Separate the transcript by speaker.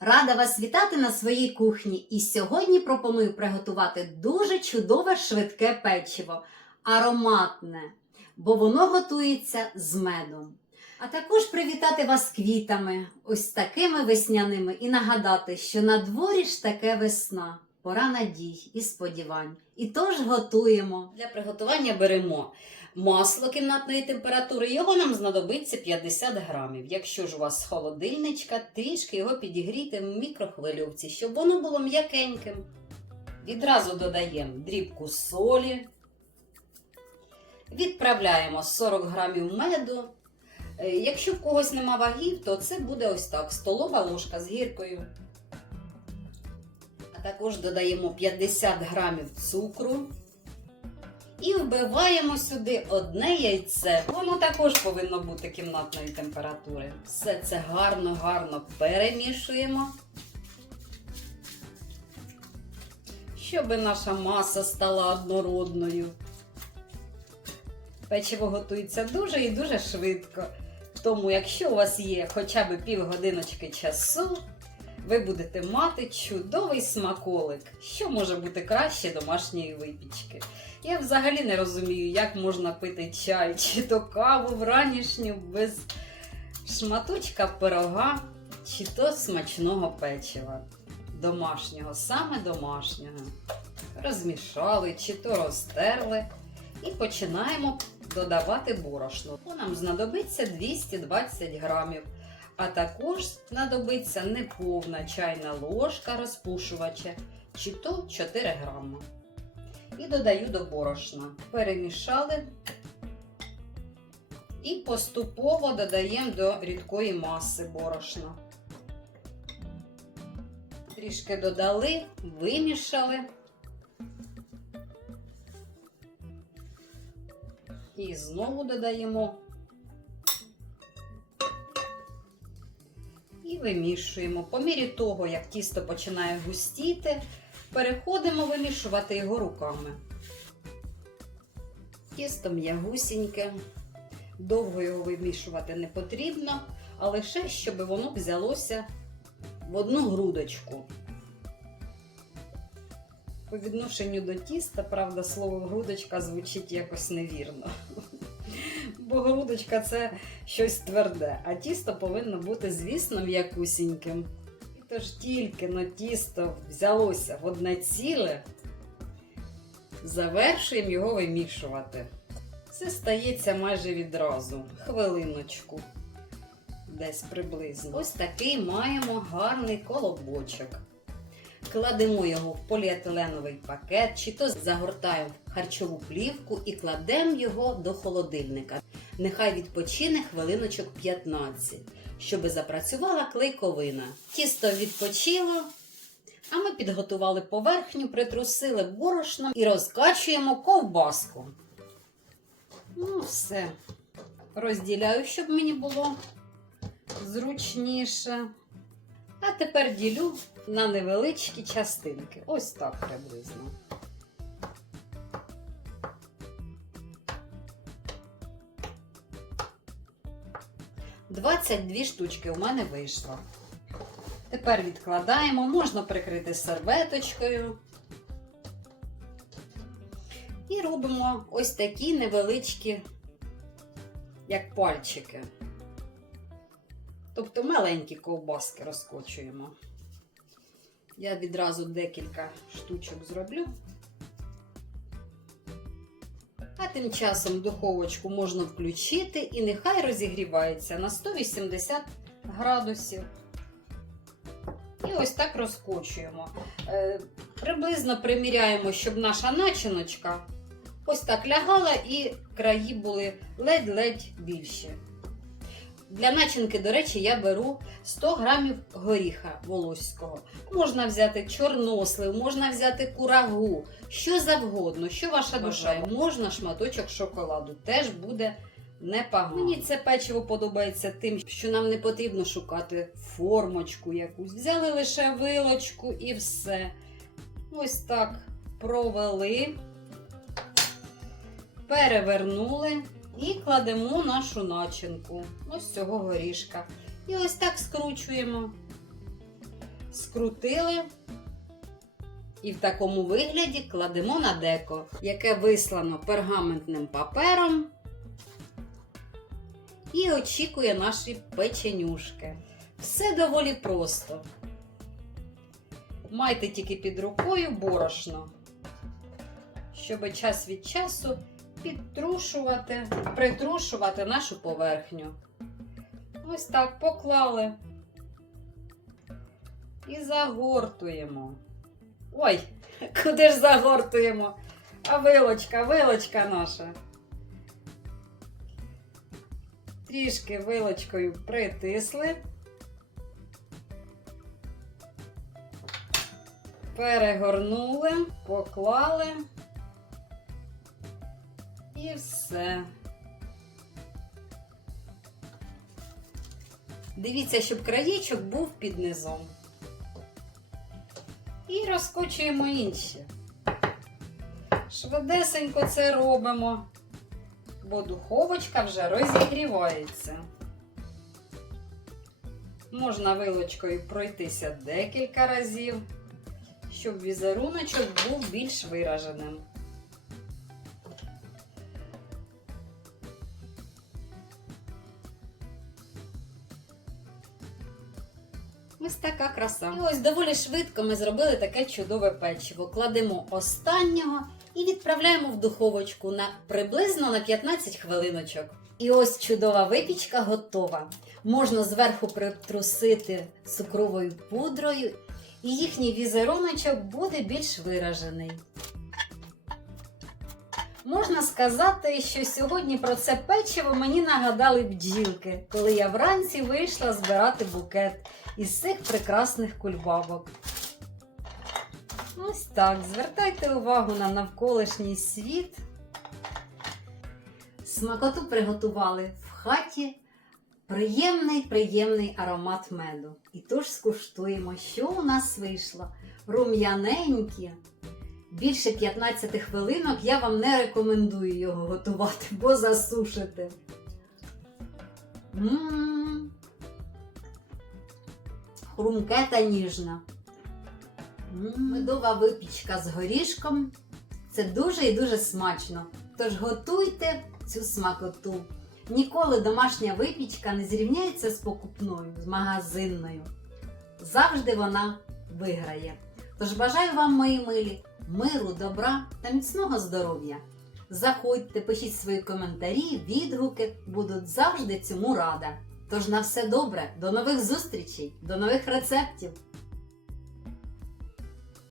Speaker 1: Рада вас вітати на своїй кухні. І сьогодні пропоную приготувати дуже чудове швидке печиво, ароматне, бо воно готується з медом. А також привітати вас квітами, ось такими весняними, і нагадати, що на дворі ж таке весна, пора надій і сподівань. І тож готуємо. Для приготування беремо масло кімнатної температури. Його нам знадобиться 50 грамів. Якщо ж у вас холодильничка, трішки його підігрійте в мікрохвильовці, щоб воно було м'якеньким. Відразу додаємо дрібку солі. Відправляємо 40 грамів меду. Е, Якщо в когось нема вагів, то це буде ось так: столова ложка з гіркою. А також додаємо 50 грамів цукру. І вбиваємо сюди одне яйце. Воно також повинно бути кімнатної температури. Все це гарно-гарно перемішуємо. Щоб наша маса стала однородною. Печиво готується дуже і дуже швидко. Тому, якщо у вас є хоча б півгодиночки часу, ви будете мати чудовий смаколик, що може бути краще домашньої випічки. Я взагалі не розумію, як можна пити чай чи то каву вранішню без шматочка пирога, чи то смачного печива. Домашнього, саме домашнього. Розмішали чи то розтерли. І починаємо додавати борошно. Нам знадобиться 220 грамів. А також знадобиться неповна чайна ложка розпушувача, чи то 4 грами. І додаю до борошна. Перемішали і поступово додаємо до рідкої маси борошна. Трішки додали, вимішали. І знову додаємо. Вимішуємо. По мірі того, як тісто починає густіти, переходимо вимішувати його руками. Тісто м'ягусіньке, довго його вимішувати не потрібно, а лише, щоб воно взялося в одну грудочку. По відношенню до тіста, правда, слово грудочка звучить якось невірно. Бо грудочка це щось тверде, а тісто повинно бути, звісно, м'якусіньким. І тож тільки на тісто взялося в одне ціле, завершуємо його вимішувати. Це стається майже відразу, хвилиночку, десь приблизно. Ось такий маємо гарний колобочок. Кладемо його в поліетиленовий пакет, чи то загортаємо в харчову плівку і кладемо його до холодильника. Нехай відпочине хвилиночок 15, щоб запрацювала клейковина. Тісто відпочило, а ми підготували поверхню, притрусили борошном і розкачуємо ковбаску. Ну, все. Розділяю, щоб мені було зручніше. А тепер ділю на невеличкі частинки. Ось так приблизно. Двадцять дві штучки у мене вийшло. Тепер відкладаємо, можна прикрити серветочкою. І робимо ось такі невеличкі, як пальчики. Тобто маленькі ковбаски розкочуємо. Я відразу декілька штучок зроблю. А тим часом духовочку можна включити і нехай розігрівається на 180 градусів. І ось так розкочуємо. Е, приблизно приміряємо, щоб наша начиночка ось так лягала і краї були ледь-ледь більші. Для начинки, до речі, я беру 100 грамів горіха волоського. Можна взяти чорнослив, можна взяти курагу, що завгодно, що ваша душа. Можна шматочок шоколаду, теж буде непогано. Мені це печиво подобається тим, що нам не потрібно шукати формочку якусь. Взяли лише вилочку і все. Ось так провели, перевернули. І кладемо нашу начинку ось цього горішка. І ось так скручуємо. скрутили і в такому вигляді кладемо на деко, яке вислано пергаментним папером і очікує наші печенюшки. Все доволі просто. Майте тільки під рукою борошно, щоб час від часу підтрушувати, притрушувати нашу поверхню. Ось так поклали і загортуємо. Ой, куди ж загортуємо? А вилочка, вилочка наша. Трішки вилочкою притисли. Перегорнули, поклали. І все. Дивіться, щоб краєчок був під низом. І розкочуємо інші. Швидесенько це робимо, бо духовочка вже розігрівається. Можна вилочкою пройтися декілька разів, щоб візеруночок був більш вираженим. Така краса. І ось доволі швидко ми зробили таке чудове печиво. Кладемо останнього і відправляємо в духовочку на приблизно на 15 хвилиночок. І ось чудова випічка готова. Можна зверху притрусити цукровою пудрою, і їхній візеруночок буде більш виражений. Можна сказати, що сьогодні про це печиво мені нагадали бджілки, коли я вранці вийшла збирати букет із цих прекрасних кульбабок. Ось так, звертайте увагу на навколишній світ. Смакоту приготували в хаті приємний приємний аромат меду. І тож скуштуємо, що у нас вийшло. Рум'яненькі. Більше 15 хвилинок я вам не рекомендую його готувати, бо засушите. М-м-м. Хрумке та ніжна. Медова випічка з горішком. Це дуже і дуже смачно. Тож готуйте цю смакоту. Ніколи домашня випічка не зрівняється з покупною, з магазинною. Завжди вона виграє. Тож бажаю вам, мої милі, миру, добра та міцного здоров'я. Заходьте, пишіть свої коментарі, відгуки, буду завжди цьому рада. Тож на все добре, до нових зустрічей, до нових рецептів!